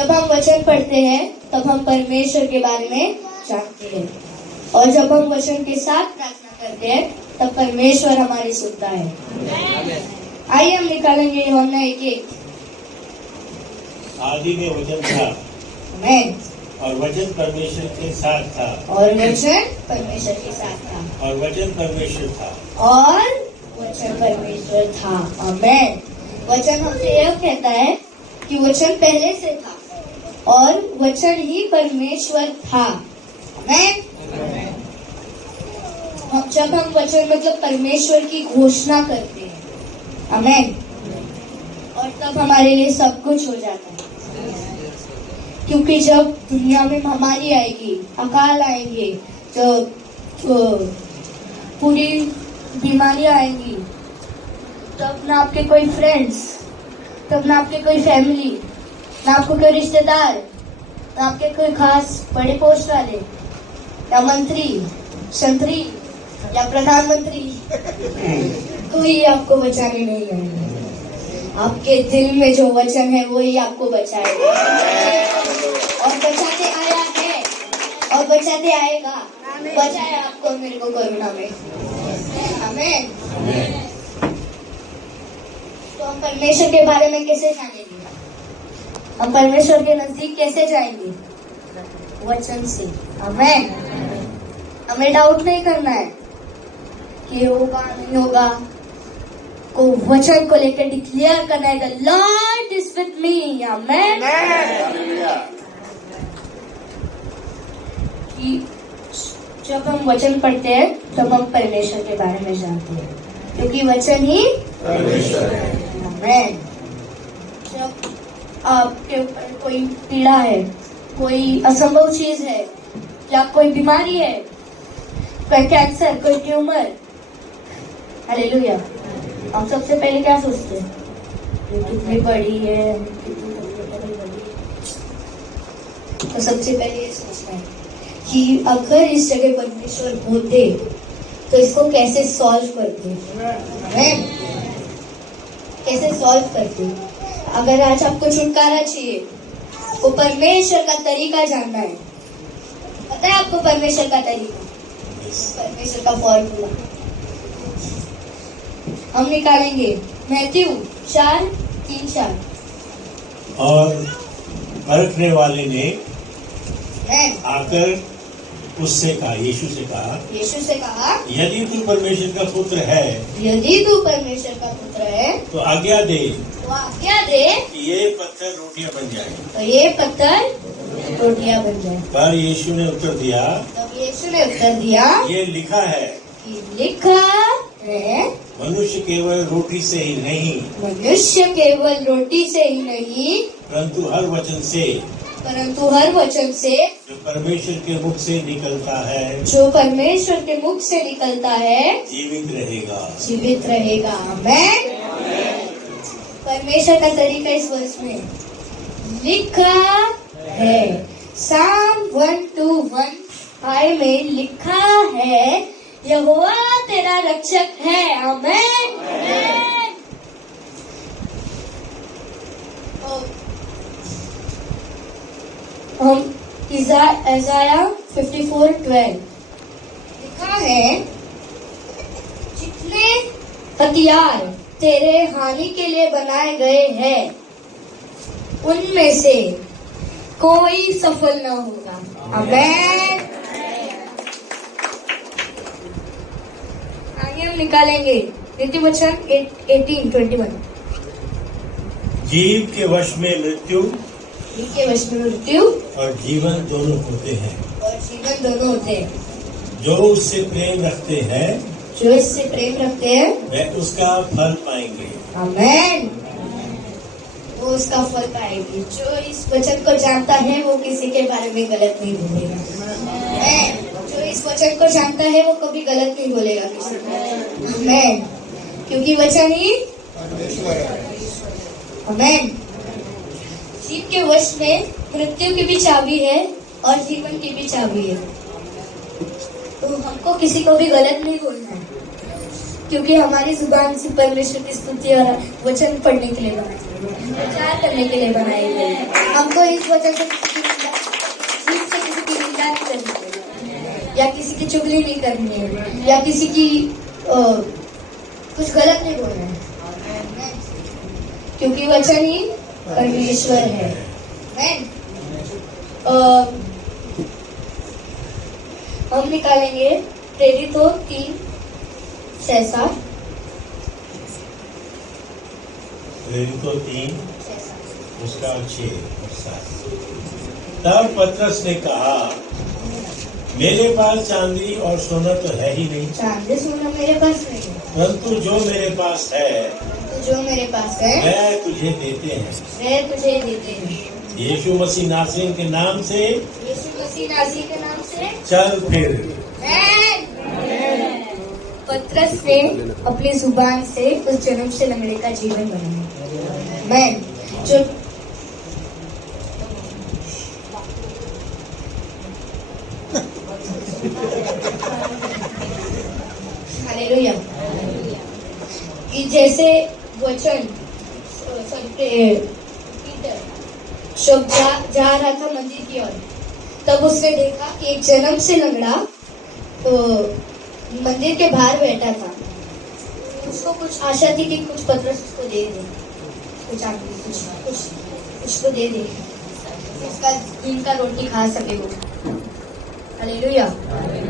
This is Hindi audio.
जब हम वचन पढ़ते हैं तब हम परमेश्वर के बारे में जानते हैं, और जब हम वचन के साथ प्रार्थना करते हैं तब परमेश्वर हमारी सुनता है। आइए हम निकालेंगे यूहन्ना 1:1। आदि में वचन था, आमीन। और वचन परमेश्वर के साथ था, और वचन परमेश्वर के साथ था, और वचन परमेश्वर था। और वचन परमेश्वर था। आमीन। वचन हमसे यह कहता है कि वचन पहले से था और वचन ही परमेश्वर था। आमीन। जब हम वचन मतलब परमेश्वर की घोषणा करते हैं, आमीन, और तब हमारे लिए सब कुछ हो जाता है। क्योंकि जब दुनिया में महामारी आएगी, अकाल आएंगे, जो पूरी बीमारियां आएंगी, तब ना आपके कोई फ्रेंड्स, तब ना आपके कोई फैमिली, ना आपको कोई रिश्तेदार, ना आपके कोई खास बड़े पोस्ट वाले या मंत्री, संतरी या प्रधानमंत्री कोई आपको बचाने नहीं आएगा। आपके दिल में जो वचन है वही आपको बचाएगा, और बचाते आया है और बचाते आएगा। बचाया आपको मेरे को कोरोना में। आमीन। तो हम परमेश्वर के बारे में कैसे जानेंगे? हम परमेश्वर के नजदीक कैसे जाएंगे? वचन से। आमीन। हमें डाउट नहीं करना है कि होगा नहीं होगा, को वचन को लेकर डिक्लेयर करना है, the Lord is with me. आमीन। कि जब हम वचन पढ़ते हैं तब हम परमेश्वर के बारे में जानते हैं, क्योंकि वचन ही परमेश्वर है। आमीन। जब आपके ऊपर कोई पीड़ा है, कोई असंभव चीज है, या कोई बीमारी है, कोई कैंसर, कोई ट्यूमर, हालेलुया, हम सबसे पहले क्या सोचते हैं? ये कितनी बड़ी है, तो सबसे पहले ये सोचना है कि अगर इस जगह परमेश्वर होते तो इसको कैसे सॉल्व करते, कैसे सॉल्व करते। अगर आज आपको छुटकारा चाहिए तो परमेश्वर का तरीका जानना है। पता है आपको परमेश्वर का तरीका, परमेश्वर का फॉर्मूला हम निकालेंगे। मैथ्यू 4:3-4। और परखने वाले ने आकर उससे कहा, यीशु से कहा, यदि तू परमेश्वर का पुत्र है, यदि तू परमेश्वर का पुत्र है तो आज्ञा दे कि ये पत्थर रोटियां बन जाए। तो ये पत्थर रोटियां बन जाए। पर यीशु ने उत्तर दिया, ये लिखा है, मनुष्य केवल रोटी से ही नहीं, परंतु हर वचन से जो परमेश्वर के मुख से निकलता है, जीवित रहेगा। आमीन। परमेश्वर का तरीका इस वर्ष में लिखा है। साम 1:1-5 में लिखा है, यहोवा तेरा रक्षक है। आमीन। हम इज़ाया 54:12 लिखा है, जितने हथियार तेरे हानि के लिए बनाए गए हैं उनमें से कोई सफल न होगा। आमीन। आगे हम निकालेंगे नीति वचन 18:21। जीव के वश में मृत्यु और जीवन दोनों होते हैं, जो उससे प्रेम रखते हैं वे उसका फल पाएंगे। आमीन। वो उसका फल पाएगी। जो इस वचन को जानता है वो किसी के बारे में गलत नहीं बोलेगा। जो इस वचन को जानता है वो कभी गलत नहीं बोलेगा किसी को। आमीन। क्योंकि वचन ही आमीन। जीव के वश में मृत्यु की भी चाबी है और जीवन की भी चाबी है। तो हमको किसी को भी गलत नहीं बोलना है, क्योंकि हमारी जुबान से परमेश्वर की स्तुति और वचन पढ़ने के लिए बनाई गई है, प्रचार करने के लिए बनाई गई है। हमको इस वजह से किसी की निंदा नहीं करनी है, या किसी की चुगली नहीं करनी है, या किसी की कुछ गलत नहीं बोलना है, क्योंकि वचन ही परमेश्वर है। हम निकालेंगे प्रेरितों 3:6। प्रेरितों 3 उसका 6 और 7। तब पतरस ने कहा, मेरे पास चांदी और सोना तो है ही नहीं, चांदी सोना मेरे पास नहीं है, परंतु जो मेरे पास है तो जो मेरे पास है वह तुझे देते हैं। वे तुझे देते हैं। यीशु मसीह नासरीन के नाम से यीशु मसीह नासरी के नाम से चल फिर। पतरस ने अपनी जुबान से उस जन्म से लंगड़े का जीवन बनाया। मैं जो हालेलुया। कि जैसे वचन शब जा रहा था मंदिर की ओर, तब उसने देखा कि एक जन्म से लंगड़ा तो मंदिर के बाहर बैठा था। उसको कुछ आशा थी कि कुछ पतरस उसको दे दे, कुछ तो दे दे, इसका दिन का रोटी खा सके वो। हालेलुया।